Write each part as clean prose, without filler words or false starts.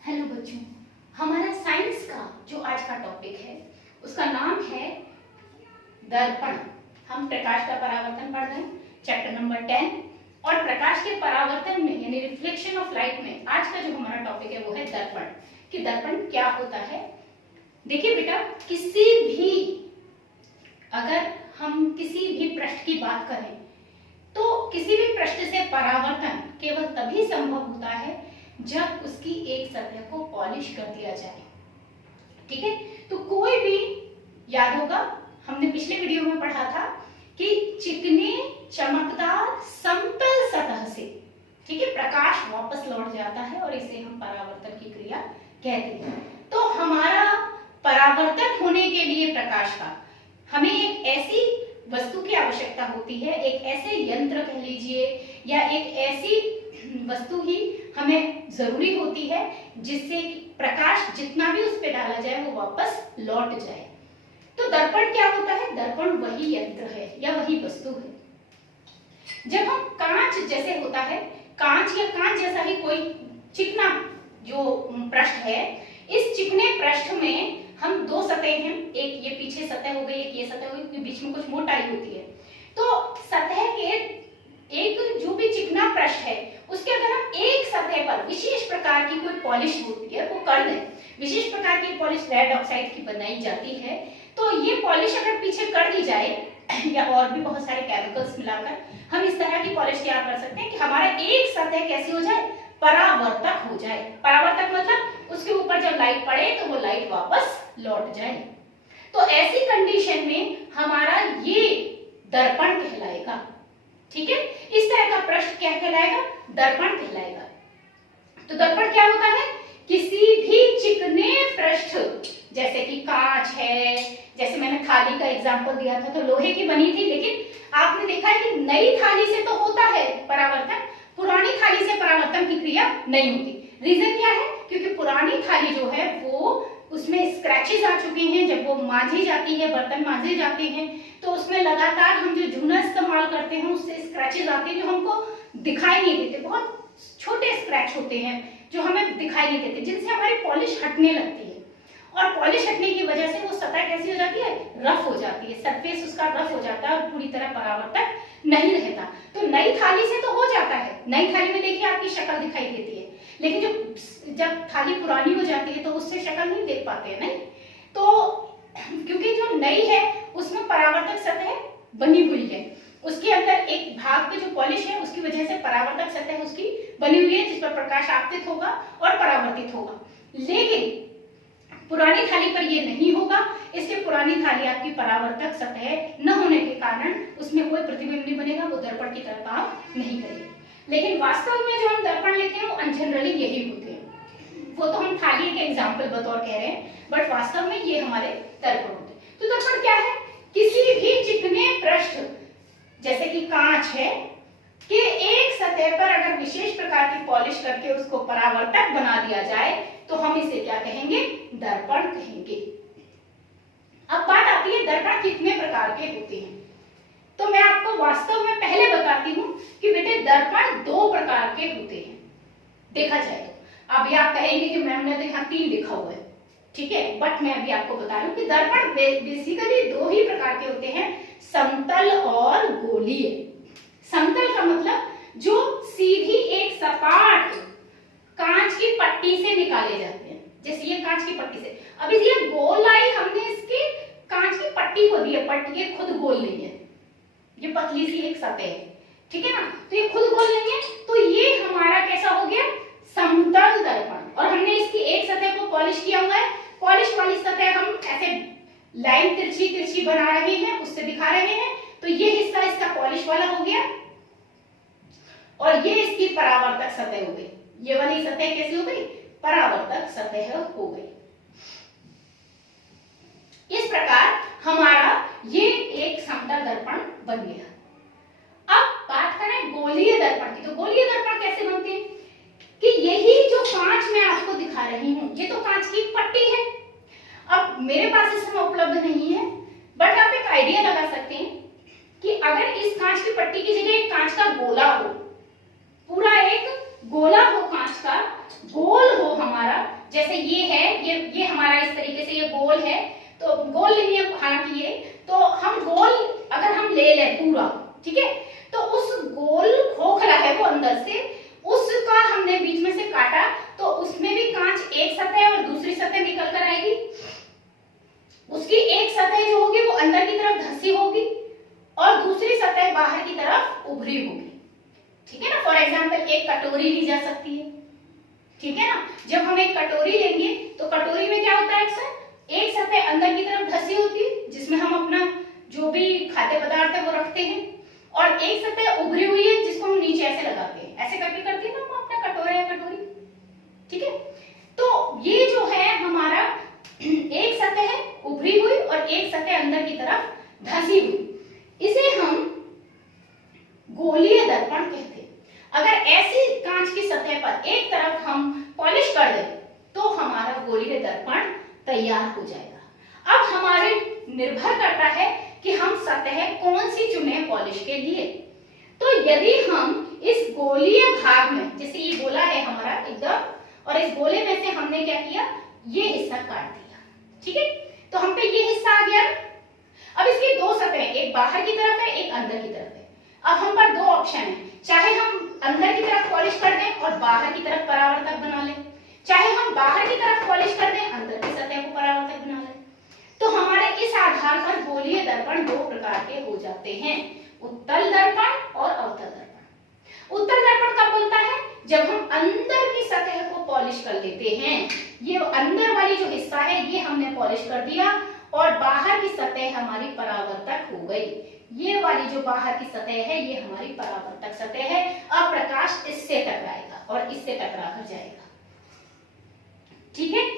Hello बच्चों, हमारा science का जो आज का टॉपिक है उसका नाम है दर्पण। हम प्रकाश का परावर्तन पढ़ रहे हैं, चैप्टर नंबर 10। और प्रकाश के परावर्तन में यानी रिफ्लेक्शन ऑफ लाइट में आज का जो हमारा टॉपिक है वो है दर्पण। कि दर्पण क्या होता है। देखिए बेटा, अगर हम किसी भी पृष्ठ की बात करें तो किसी भी पृष्ठ से परावर्तन केवल तभी संभव होता है जब उसकी एक सतह को पॉलिश कर दिया जाए। ठीक है, तो कोई भी याद होगा, हमने पिछले वीडियो में पढ़ा था कि चिकने चमकदार समतल सतह से, ठीक है, प्रकाश वापस लौट जाता है और इसे हम परावर्तन की क्रिया कहते हैं। तो हमारा परावर्तन होने के लिए प्रकाश का हमें एक ऐसी वस्तु की आवश्यकता होती है, एक ऐसे यंत्र कह लीजिए या एक ऐसी वस्तु ही हमें जरूरी होती है जिससे प्रकाश जितना भी उस पे डाला जाए वो वापस लौट जाए। तो दर्पण क्या होता है? दर्पण वही यंत्र है या वही वस्तु है। जब हम कांच जैसे होता है, कांच या कांच जैसा ही कोई चिकना जो पृष्ठ है, इस चिकने पृष्ठ में हम दो सतह हैं, एक ये पीछे सतह हो गई, एक ये सतह हो गई, बीच में कुछ मोटाई होती है। तो सतह के एक जो भी चिकना पृष्ठ है उसके अगर हम एक सतह पर विशेष प्रकार की कोई पॉलिश होती है वो कर दें, विशेष प्रकार की पॉलिश रेड ऑक्साइड की बनाई जाती है, तो ये पॉलिश अगर पीछे कर दी जाए या और भी बहुत सारे केमिकल्स मिलाकर हम इस तरह की पॉलिश तैयार कर सकते हैं कि हमारा एक सतह कैसी हो जाए, परावर्तक हो जाए। परावर्तक मतलब उसके ऊपर जब लाइट पड़े तो वो लाइट वापस लौट जाए। तो ऐसी कंडीशन में हमारा ये दर्पण कहलाएगा। ठीक है, इस तरह का पृष्ठ क्या कहलाएगा? दर्पण कहलाएगा। तो दर्पण क्या होता है? किसी भी चिकने पृष्ठ, जैसे कि कांच है, जैसे मैंने थाली का एग्जांपल दिया था तो लोहे की बनी थी, लेकिन आपने देखा है कि नई थाली से तो होता है परावर्तन, पुरानी थाली से परावर्तन की क्रिया नहीं होती। रीजन क्या है? क्योंकि पुरानी थाली जो है वो उसमें स्क्रैचेस आ चुके हैं। जब वो मांजी जाती है, बर्तन मांजे जाते हैं, तो उसमें लगातार हम जो जूना इस्तेमाल करते हैं उससे स्क्रैचेस आते हैं जो हमको दिखाई नहीं देते। बहुत छोटे स्क्रैच होते हैं जो हमें दिखाई नहीं देते, जिनसे हमारी पॉलिश हटने लगती है। और पॉलिश हटने की वजह से वो सतह कैसी हो जाती है? रफ हो जाती है, सरफेस उसका रफ हो जाता है और पूरी तरह परावर्तक नहीं रहता। तो नई थाली से तो हो जाता है, नई थाली में देखिए आपकी शक्ल दिखाई देती है, लेकिन जब थाली पुरानी हो जाती है तो उससे शक्ल नहीं देख पाते हैं, नहीं। तो क्योंकि जो नई है उसमें परावर्तक सतह बनी हुई है, उसके अंदर एक भाग पे जो पॉलिश है उसकी वजह से परावर्तक सतह उसकी बनी हुई है जिस पर प्रकाश आपतित होगा और परावर्तित होगा। लेकिन पुरानी थाली पर ये नहीं होगा, इसलिए पुरानी थाली आपकी परावर्तक सतह न होने के कारण उसमें कोई प्रतिबिंब नहीं बनेगा, वो दर्पण की तरह काम नहीं करेगी। लेकिन वास्तव में जो हम दर्पण लेते हैं वो जनरली यही होते हैं। वो तो हम थाली के एग्जाम्पल बतौर कह रहे हैं, बट वास्तव में ये हमारे दर्पण होते हैं। तो दर्पण क्या है? किसी भी चिकने पृष्ठ जैसे कि कांच है कि एक सतह पर अगर विशेष प्रकार की पॉलिश करके उसको परावर्तक बना दिया जाए तो हम इसे क्या कहेंगे? दर्पण कहेंगे। अब बात आती है दर्पण कितने प्रकार के होते हैं। तो मैं आपको वास्तव में पहले बताती हूँ कि बेटे दर्पण दो प्रकार के होते हैं। देखा जाए तो अभी आप कहेंगे कि मैम ने देखा 3 लिखा हुआ है, ठीक है, बट मैं अभी आपको बता रही हूँ कि दर्पण बेसिकली 2 ही प्रकार के होते हैं, समतल और गोलीय। समतल का मतलब जो सीधी एक सपाट कांच की पट्टी से निकाले जाते हैं, जैसे ये कांच की पट्टी से। अभी ये गोलाई हमने इसकी कांच की पट्टी को दी है, पट्टी ये खुद गोल नहीं है, ये पतली सी एक सतह है, ठीक है ना, तो ये खुद गोल नहीं है, तो ये हमारा कैसा हो गया? समतल दर्पण। और हमने इसकी एक सतह को पॉलिश किया हुआ है, पॉलिश वाली सतह हम ऐसे लाइन तिरछी तिरछी बना रहे हैं, उससे दिखा रहे हैं, तो ये हिस्सा इसका पॉलिश वाला हो गया और ये इसकी परावर्तक सतह हो गई। ये वाली सतह कैसी हो गई? परावर्तक सतह हो गई। इस प्रकार हमारा ये एक समतल दर्पण बन गया। अब बात करें गोलीय दर्पण की, तो गोलीय दर्पण कैसे बनते हैं? कि यही जो कांच मैं आपको दिखा रही हूं, ये तो कांच की पट्टी है। अब मेरे पास इस समय उपलब्ध नहीं है, बट आप एक आइडिया लगा सकते हैं कि अगर इस कांच की पट्टी की जगह एक कांच का गोला हो, पूरा एक गोला हो कांच का, गोल हो हमारा, जैसे ये है, ये हमारा इस तरीके से ये गोल है, तो गोल नहीं है हालांकि ये, तो हम गोल अगर हम ले लें पूरा, ठीक है, तो उस गोल खोखला है वो अंदर से, उसका हमने बीच में से काटा, तो उसमें भी कांच एक सतह और दूसरी सतह निकल कर आएगी। उसकी एक सतह जो होगी वो अंदर की तरफ धंसी होगी और दूसरी सतह बाहर की तरफ उभरी होगी, ठीक है ना। फॉर एग्जाम्पल एक कटोरी ली जा सकती है, ठीक है ना। जब हम एक कटोरी लेंगे तो कटोरी में क्या होता है, अक्सर एक सतह अंदर की तरफ धंसी होती है जिसमें हम अपना जो भी खाद्य पदार्थ है वो रखते हैं, और एक सतह उभरी हुई है जिसको हम नीचे ऐसे लगाते हैं, ऐसे करके करते हैं ना हम अपना कटोरा या कटोरी, ठीक है। तो ये जो है हमारा एक सतह है उभरी हुई और एक सतह अंदर की तरफ धंसी हुई, इसे हम गोलीय दर्पण कहते हैं। अगर ऐसी कांच की सतह पर एक तरफ हम पॉलिश कर दें तो हमारा गोलीय दर्पण तैयार हो जाएगा। अब हमारे निर्भर करता है कि हम सतह कौन सी चुने पॉलिश के लिए। तो यदि हम इस गोलीय भाग में, जैसे ये गोला है हमारा एकदम, और इस गोले में से हमने क्या किया, ये हिस्सा काट दिया, ठीक है, तो हम पे ये हिस्सा आ गया। अब इसकी दो सतह, एक बाहर की तरफ है एक अंदर की तरफ है। अब हम पर दो ऑप्शन है, चाहे हम अंदर की तरफ पॉलिश कर दें और बाहर की तरफ परावर्तक बना लें, चाहे हम बाहर की तरफ पॉलिश कर दें अंदर की सतह को परावर्तक बना लें। तो हमारे इस आधार पर गोलीय दर्पण दो प्रकार के हो जाते हैं, उत्तल दर्पण और अवतल दर्पण। उत्तल दर्पण कब बनता है, जब हम अंदर की सतह को पॉलिश कर लेते हैं। ये अंदर वाली जो हिस्सा है ये हमने पॉलिश कर दिया और बाहर की सतह हमारी परावर्तक हो गई। ये वाली जो बाहर की सतह है ये हमारी परावर्तक सतह है। अब प्रकाश इससे टकराएगा और इससे टकरा कर जाएगा, ठीक है।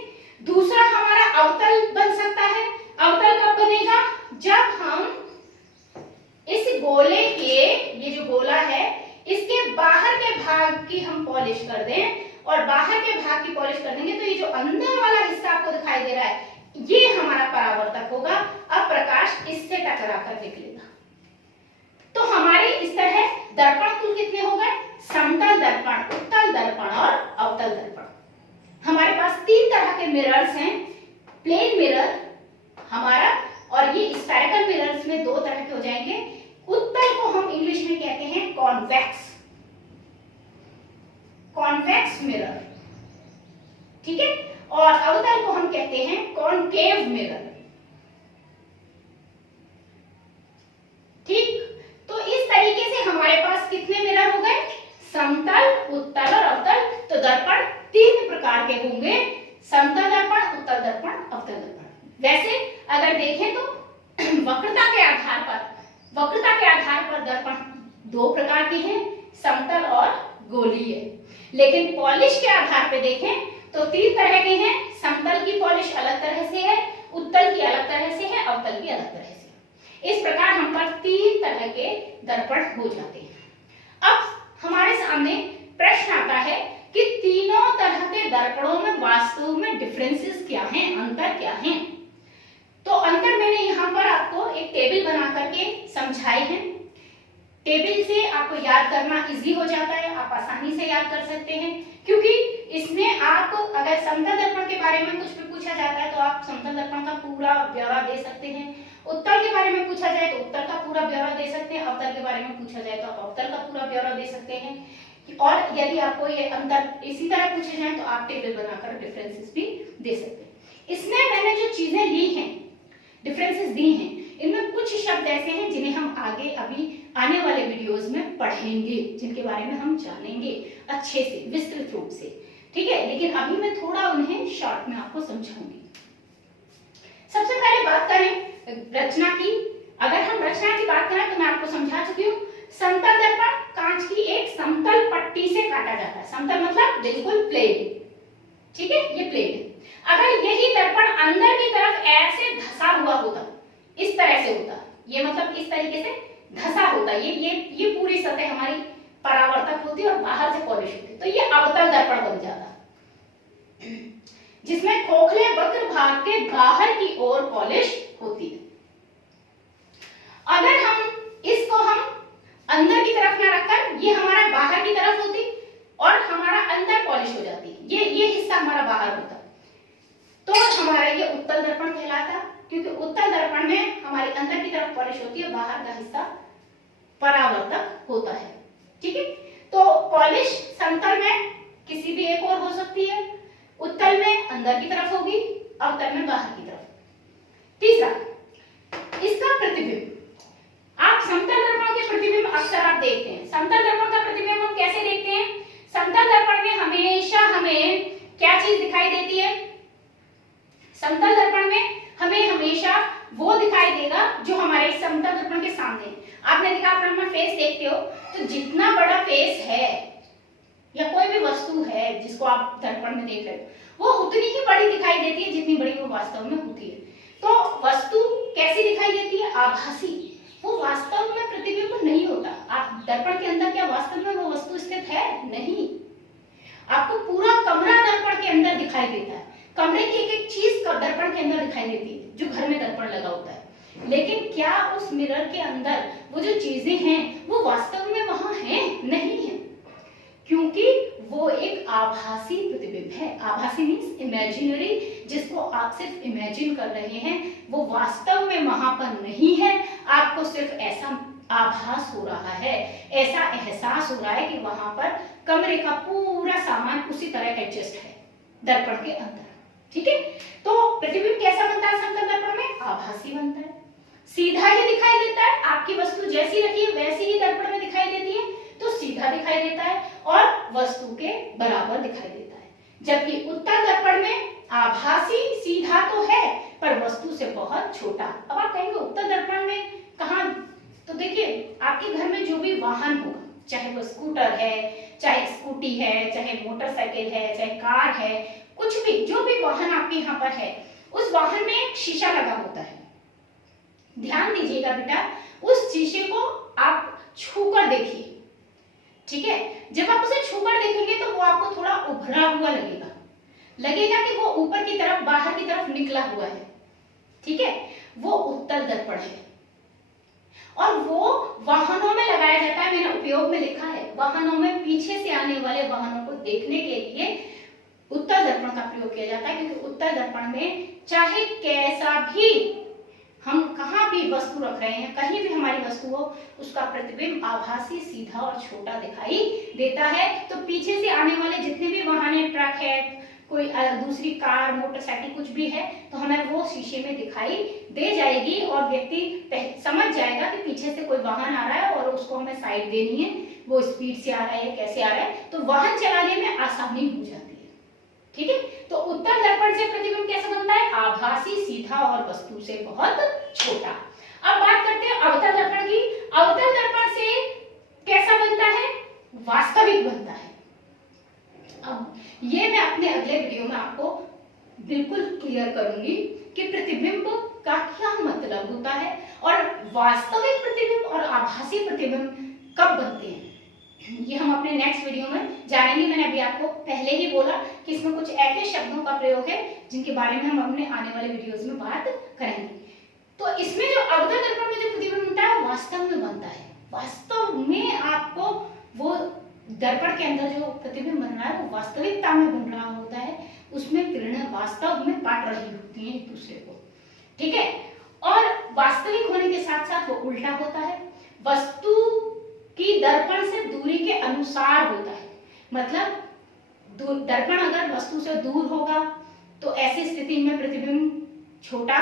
दूसरा हमारा अवतल बन सकता है। अवतल कब बनेगा, जब हम इस गोले के, ये जो गोला है इसके बाहर के भाग की हम पॉलिश कर दें और बाहर के भाग की पॉलिश कर देंगे तो ये जो अंदर वाला हिस्सा आपको दिखाई दे रहा है ये हमारा परावर्तक होगा। अब प्रकाश इससे टकरा कर निकलेगा। तो हमारे इस तरह दर्पण कुल कितने हो गए, समतल दर्पण, उत्तल दर्पण और अवतल दर्पण। हमारे पास तीन तरह के मिरर्स हैं, प्लेन मिरर हमारा, और ये स्फेरिकल मिरर्स में दो तरह के हो जाएंगे। उत्तल को हम इंग्लिश में कहते हैं कॉन्वेक्स, कॉन्वेक्स मिरर, ठीक है, और अवतल को हम कहते हैं कॉनकेव मिरर, ठीक। तो इस तरीके से हमारे पास कितने मिरर हो गए, समतल, उत्तल और अवतल। तो दर्पण तीन प्रकार के होंगे, समतल दर्पण, उत्तल दर्पण, अवतल दर्पण। वैसे अगर देखें तो वक्रता के आधार पर दर्पण दो प्रकार के हैं, समतल और गोलीय। लेकिन पॉलिश के आधार पे देखें तो तीन तरह के हैं। समतल की पॉलिश अलग तरह से है, उत्तल की अलग तरह से है, अवतल की अलग तरह से। इस प्रकार हम पर तीन तरह के दर्पण हो जाते हैं। अब हमारे सामने प्रश्न आता है कि तीनों तरह के दर्पणों में वास्तव में डिफरेंसेस क्या हैं, अंतर क्या हैं। तो अंतर मैंने यहाँ पर आपको एक टेबल बना करके समझाए हैं। टेबल से आपको याद करना इजी हो जाता है, आप आसानी से याद कर सकते हैं, क्योंकि इसमें आप अगर समतल दर्पण के बारे में कुछ भी पूछा जाता है तो आप समतल दर्पण का पूरा ब्यौरा दे सकते हैं। उत्तल के बारे में पूछा जाए तो उत्तल का पूरा ब्यौरा दे सकते हैं, अवतल के बारे में पूछा जाए तो आप अवतल का पूरा ब्यौरा दे सकते हैं। और यदि आपको ये अंतर इसी तरह पूछे जाए तो आप टेबल बनाकर डिफरेंसेस भी दे सकते हैं। इसमें मैंने जो चीजें ली हैं, डिफरेंसेस दी हैं, इनमें कुछ शब्द ऐसे हैं जिन्हें हम आगे अभी आने वाले वीडियोस में पढ़ेंगे, जिनके बारे में हम जानेंगे अच्छे से, विस्तृत रूप से, ठीक है। लेकिन अभी मैं थोड़ा उन्हें शॉर्ट में आपको समझाऊंगी। सबसे पहले बात करें रचना की। अगर हम रचना की बात करें तो मैं आपको समझा चुकी हूँ। समतल दर्पण कांच की एक समतल पट्टी से काटा जाता है। समतल मतलब बिल्कुल प्लेन, ठीक है, ये प्लेन है। अगर यही दर्पण अंदर की तरफ ऐसे धसा हुआ होता, इस तरह से होता, ये मतलब इस तरीके से धसा होता, ये पूरी सतह हमारी परावर्तक होती और बाहर से पॉलिश होती, तो ये अवतल दर्पण बन जाता, जिसमें खोखले वक्र भाग के बाहर की ओर पॉलिश होती है। अगर इसको हम अंदर की तरफ ना रखकर ये हमारा बाहर की तरफ होती और हमारा अंदर पॉलिश हो जाती, ये हिस्सा हमारा बाहर होता, तो हमारा ये उत्तल दर्पण कहलाता, क्योंकि उत्तल दर्पण में हमारी अंदर की तरफ पॉलिश होती है, बाहर का हिस्सा परावर्तक होता है। ठीक है, तो पॉलिश समतल में किसी भी एक ओर हो सकती है, उत्तल में अंदर की तरफ होगी, अवतल में बाहर की तरफ। तीसरा, इसका प्रतिबिंब। आप समतल दर्पण के प्रतिबिंब अक्सर आप देखते हैं। समतल दर्पण का प्रतिबिंब हम कैसे देखते हैं? समतल दर्पण में हमेशा हमें क्या चीज दिखाई देती है? समतल दर्पण में हमें हमेशा वो दिखाई देगा जो हमारे समतल दर्पण के सामने है। आपने देखा, आप अपना फेस देखते हो तो जितना बड़ा फेस है या कोई भी वस्तु है जिसको आप दर्पण में देख रहे हो, वो उतनी ही बड़ी दिखाई देती है जितनी बड़ी वो वास्तव में होती है। तो वस्तु कैसी दिखाई देती है? आभासी। वो वास्तव में प्रतिबिंब नहीं होता। आप दर्पण के अंदर क्या वास्तव में वो वस्तु स्थित है? नहीं। आपको पूरा कमरा दर्पण के अंदर दिखाई देता है, कमरे की एक एक चीज दर्पण के अंदर दिखाई देती है, जो घर में दर्पण लगा होता है। लेकिन क्या उस मिरर के अंदर वो जो चीजें हैं वो वास्तव में वहां हैं? नहीं है, क्योंकि वो एक आभासी प्रतिबिंब है। आभासी मीन्स इमेजिनरी, जिसको आप सिर्फ इमेजिन कर रहे हैं, वो वास्तव में वहां पर नहीं है। आपको सिर्फ ऐसा आभास हो रहा है, ऐसा एहसास हो रहा है कि वहां पर कमरे का पूरा सामान उसी तरह एडजस्ट है दर्पण के अंदर। ठीक है, तो प्रतिबिंब कैसा बनता है समतल दर्पण में? आभासी बनता है, सीधा ही दिखाई देता है। आपकी वस्तु जैसी रखी है वैसी ही दर्पण में दिखाई देती है, तो सीधा दिखाई देता है और वस्तु के बराबर दिखाई देता है। जबकि उत्तल दर्पण में आभासी सीधा तो है पर वस्तु से बहुत छोटा। अब आप कहेंगे उत्तल दर्पण में कहां? तो देखिए, आपके घर में जो भी वाहन होगा, चाहे वो स्कूटर है, चाहे स्कूटी है, चाहे मोटरसाइकिल है, चाहे कार है, कुछ भी जो भी वाहन आपके यहाँ पर है, उस वाहन में एक शीशा लगा होता है। ध्यान दीजिएगा बेटा, उस शीशे को आप छूकर देखिए। ठीक है, जब आप उसे छूकर देखेंगे तो वो आपको थोड़ा उभरा हुआ लगेगा, लगेगा कि वो ऊपर की तरफ, बाहर की तरफ निकला हुआ है। ठीक है, वो उत्तल दर्पण है और वो वाहनों में लगाया जाता है। मैंने उपयोग में लिखा है, वाहनों में पीछे से आने वाले वाहनों को देखने के लिए उत्तल दर्पण का प्रयोग किया जाता है, क्योंकि उत्तल दर्पण में चाहे कैसा भी हम कहां भी वस्तु रख रहे हैं, कहीं भी हमारी वस्तु हो, उसका प्रतिबिंब आभासी, सीधा और छोटा दिखाई देता है। तो पीछे से आने वाले जितने भी वाहन है, ट्रक है, कोई दूसरी कार, मोटरसाइकिल कुछ भी है, तो हमें वो शीशे में दिखाई दे जाएगी और व्यक्ति समझ जाएगा कि पीछे से कोई वाहन आ रहा है और उसको हमें साइड देनी है, वो स्पीड से आ रहा है, कैसे आ रहा है, तो वाहन चलाने में आसानी हो जाती है। ठीक है, तो उत्तल दर्पण से प्रतिबिंब कैसा बनता है? आभासी, सीधा और वस्तु से बहुत छोटा। अब बात करते हैं अवतल दर्पण की। अवतल दर्पण से कैसा बनता है? वास्तविक बनता है। अब ये मैं अपने अगले वीडियो में आपको बिल्कुल क्लियर करूंगी कि प्रतिबिंब का क्या मतलब होता है और वास्तविक प्रतिबिंब और आभासी प्रतिबिंब कब बनते हैं, ये हम अपने नेक्स्ट वीडियो में जानेंगे। मैंने अभी आपको पहले ही बोला कि इसमें कुछ ऐसे शब्दों का प्रयोग है जिनके बारे में हम अपने आने वाले वीडियोस में बात करेंगे। तो इसमें जो अवतल दर्पण में जो प्रतिबिंब बनता है वो वास्तव में बनता है। वास्तव में आपको वो दर्पण के अंदर जो प्रतिबिंब बन रहा है वो वास्तविकता में बन रहा होता है, उसमें किरणें वास्तव में काट रही होती हैं एक दूसरे को। ठीक है, और वास्तविक होने के साथ साथ वो उल्टा होता है, वस्तु की दर्पण से दूरी के अनुसार होता है। मतलब दर्पण अगर वस्तु से दूर होगा तो ऐसी स्थिति में प्रतिबिंब छोटा,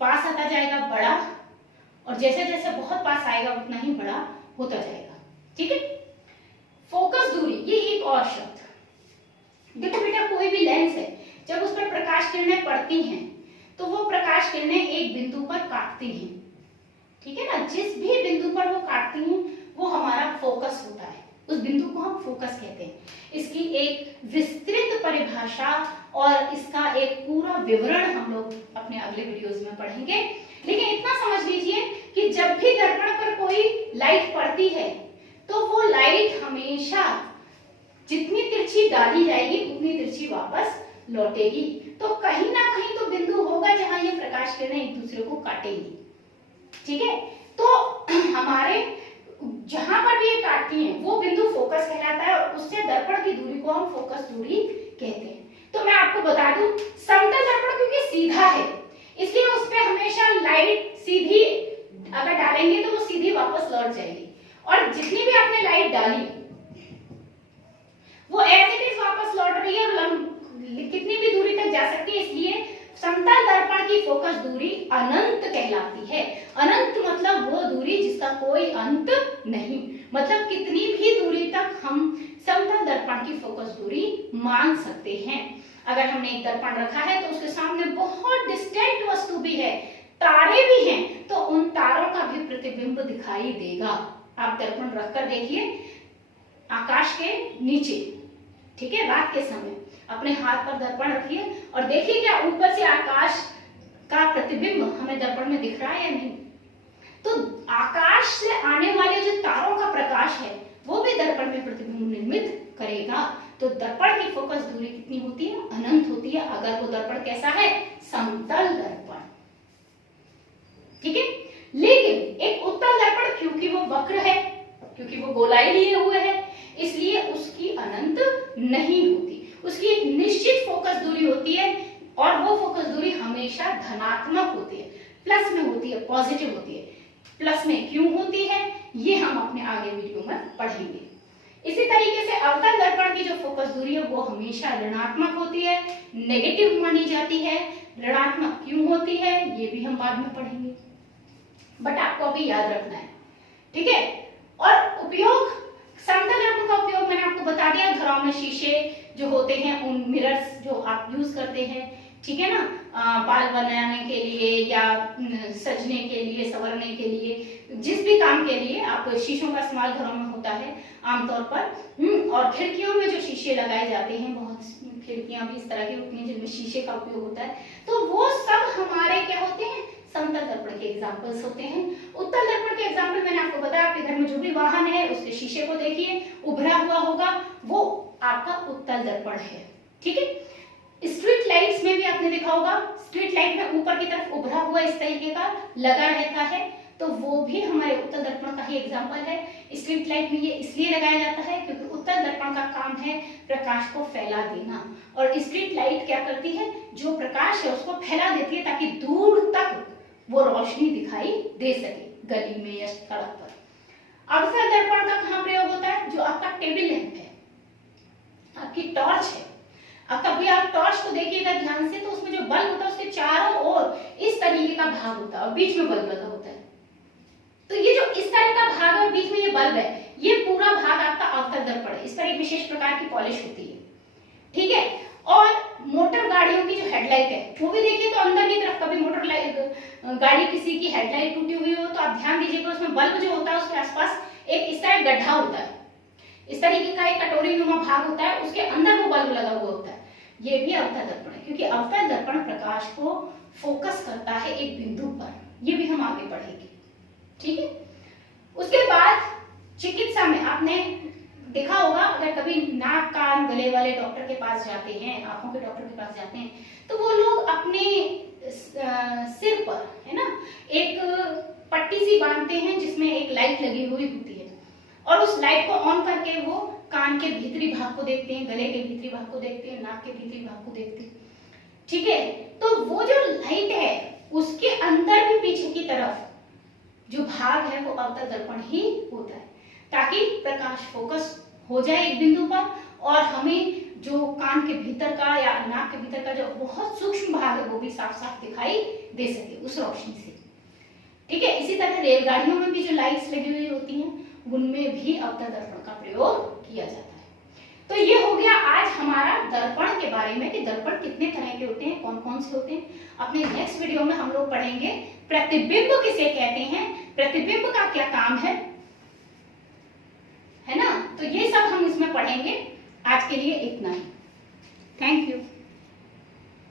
पास आता जाएगा बड़ा, और जैसे जैसे बहुत पास आएगा उतना ही बड़ा होता जाएगा। ठीक है, फोकस दूरी, ये एक और शब्द। देखो बेटा, कोई भी लेंस है, जब उस पर प्रकाश किरणें पड़ती हैं तो वो प्रकाश किरणें एक बिंदु पर काटती हैं। ठीक है ना, जिस भी बिंदु पर वो काटती हैं वो हमारा फोकस होता है, उस बिंदु को हम फोकस कहते हैं। इसकी एक विस्तृत परिभाषा और इसका एक पूरा विवरण हम लोग अपने अगले वीडियोस में पढ़ेंगे। लेकिन इतना समझ लीजिए कि जब भी दर्पण पर कोई लाइट पड़ती है तो वो लाइट हमेशा जितनी तिरछी डाली जाएगी उतनी तिरछी वापस लौटेगी। तो कहीं ना कहीं तो बिंदु होगा जहां ये प्रकाश किरणें एक दूसरे को काटेंगी। ठीक है, तो हमारे जहां पर भी ये काटती हैं वो बिंदु फोकस कहलाता है और उससे दर्पण की दूरी को हम फोकस दूरी कहते हैं। सीधा है, इसलिए उस पे हमेशा लाइट सीधी अगर डालेंगे तो वो सीधी वापस लौट जाएगी, और जितनी भी आपने लाइट डाली वो एज इट इज वापस लौट रही है और कितनी भी दूरी तक जा सकती है। इसलिए समतल दर्पण की फोकस दूरी अनंत कहलाती है। अनंत मतलब वो दूरी जिसका कोई अंत नहीं, मतलब कितनी भी दूरी तक हम समतल दर्पण की फोकस दूरी मान सकते हैं। अगर हमने एक दर्पण रखा है तो उसके सामने बहुत डिस्टेंट वस्तु भी है, तारे भी हैं, तो उन तारों का भी प्रतिबिंब दिखाई देगा। आप दर्पण रखकर देखिए आकाश के नीचे, ठीक है, रात के समय अपने हाथ पर दर्पण रखिए और देखिए क्या ऊपर से आकाश का प्रतिबिंब हमें दर्पण में दिख रहा है या नहीं। तो आकाश से आने वाले जो तारों का प्रकाश है वो भी दर्पण में प्रतिबिंब निर्मित करेगा। तो दर्पण की फोकस दूरी कितनी होती है? अनंत होती है, अगर वो दर्पण कैसा है? समतल दर्पण, ठीक है। लेकिन एक उत्तल दर्पण, क्योंकि वो वक्र है, क्योंकि वो गोलाई लिए हुए है, इसलिए उसकी अनंत नहीं होती, उसकी एक निश्चित फोकस दूरी होती है, और वो फोकस दूरी हमेशा धनात्मक होती है, प्लस में होती है, पॉजिटिव होती है। प्लस में क्यों होती है ये हम अपने आगे वीडियो में पढ़ेंगे। इसी तरीके से अवतल दर्पण की जो फोकस दूरी है वो हमेशा ऋणात्मक होती है, नेगेटिव मानी जाती है। ऋणात्मक क्यों होती है ये भी हम बाद में पढ़ेंगे, बट आपको अभी याद रखना है, ठीक है। और उपयोग, समतल दर्पण का उपयोग मैंने आपको बता दिया, घरों में शीशे जो होते हैं, उन मिरर्स जो आप यूज करते हैं, ठीक है ना, बाल बनाने के लिए या सजने के लिए, संवरने के लिए, जिस भी काम के लिए आप शीशों का इस्तेमाल घरों में होता है आमतौर पर। और खिड़कियों में जो शीशे लगाए जाते हैं, बहुत खिड़कियां भी इस तरह की होती हैं जिनमें शीशे का उपयोग होता है, तो वो सब हमारे क्या होते हैं? समतल दर्पण के एग्जाम्पल्स होते हैं। उत्तल दर्पण के एग्जाम्पल मैंने आपको बताया, आपके घर में जो भी वाहन है उसके शीशे को देखिए, उभरा हुआ होगा, वो आपका उत्तल दर्पण है, ठीक है। स्ट्रीट लाइट्स में भी आपने देखा होगा, स्ट्रीट लाइट में ऊपर की तरफ उभरा हुआ इस तरीके का लगा रहता है, तो वो भी हमारे उत्तल दर्पण का ही एग्जाम्पल है। स्ट्रीट लाइट में ये इसलिए लगाया जाता है क्योंकि उत्तल दर्पण का काम है प्रकाश को फैला देना, और स्ट्रीट लाइट क्या करती है? जो प्रकाश है उसको फैला देती है ताकि दूर तक वो रोशनी दिखाई दे सके, गली में या सड़क पर। अवतल दर्पण का कहाँ प्रयोग होता है? जो आपका टेबल लैंप है, आपकी टॉर्च है, अब कभी आप टॉर्च को देखिएगा ध्यान से तो उसमें जो बल्ब होता है उसके चारों ओर इस तरीके का भाग होता है और बीच में बल्ब लगा होता है। तो ये जो इस तरह का भाग है, बीच में ये बल्ब है, ये पूरा भाग आपका अवतल दर्पण है। इस पर एक विशेष प्रकार की पॉलिश होती है, ठीक है। और मोटर गाड़ियों की जो हेडलाइट है वो भी देखिए, तो अंदर की तरफ कभी मोटर गाड़ी किसी की हेडलाइट टूटी हुई हो तो आप ध्यान दीजिएगा, उसमें बल्ब जो होता है उसके आसपास एक इस तरह गड्ढा होता है, इस तरीके का एक कटोरी नुमा भाग होता है, उसके अंदर वो बल्ब लगा हुआ होता है। ये भी अवतल दर्पण है, क्योंकि अवतल दर्पण प्रकाश को फोकस करता है एक बिंदु पर। ये भी हम आगे पढ़ेंगे, ठीक है। उसके बाद चिकित्सा में आपने देखा होगा, अगर कभी नाक कान गले वाले डॉक्टर के पास जाते हैं, आंखों के डॉक्टर के पास जाते हैं, तो वो लोग अपने सिर पर, है ना, एक पट्टी सी बांधते हैं जिसमें एक लाइट लगी हुई होती है, और उस लाइट को ऑन करके वो कान के भीतरी भाग को देखते हैं, गले के भीतरी भाग को देखते हैं, नाक के भीतरी भाग को देखते हैं, ठीक है। तो वो जो लाइट है उसके अंदर भी पीछे की तरफ जो भाग है वो अवतल दर्पण ही होता है, ताकि प्रकाश फोकस हो जाए एक बिंदु पर और हमें जो कान के भीतर का या नाक के भीतर का जो बहुत सूक्ष्म भाग है वो भी साफ साफ दिखाई दे सके उस रोशनी से, ठीक है। इसी तरह रेलगाड़ियों में भी जो लाइट्स लगी हुई होती हैं उनमें भी अवतल दर्पण का प्रयोग किया जाता है। तो ये हो गया आज हमारा दर्पण के बारे में कि दर्पण कितने तरह के होते हैं, कौन कौन से होते हैं। अपने नेक्स्ट वीडियो में हम लोग पढ़ेंगे प्रतिबिंब किसे कहते हैं, प्रतिबिंब का क्या काम है ना। तो ये सब हम इसमें पढ़ेंगे। आज के लिए इतना ही, थैंक यू।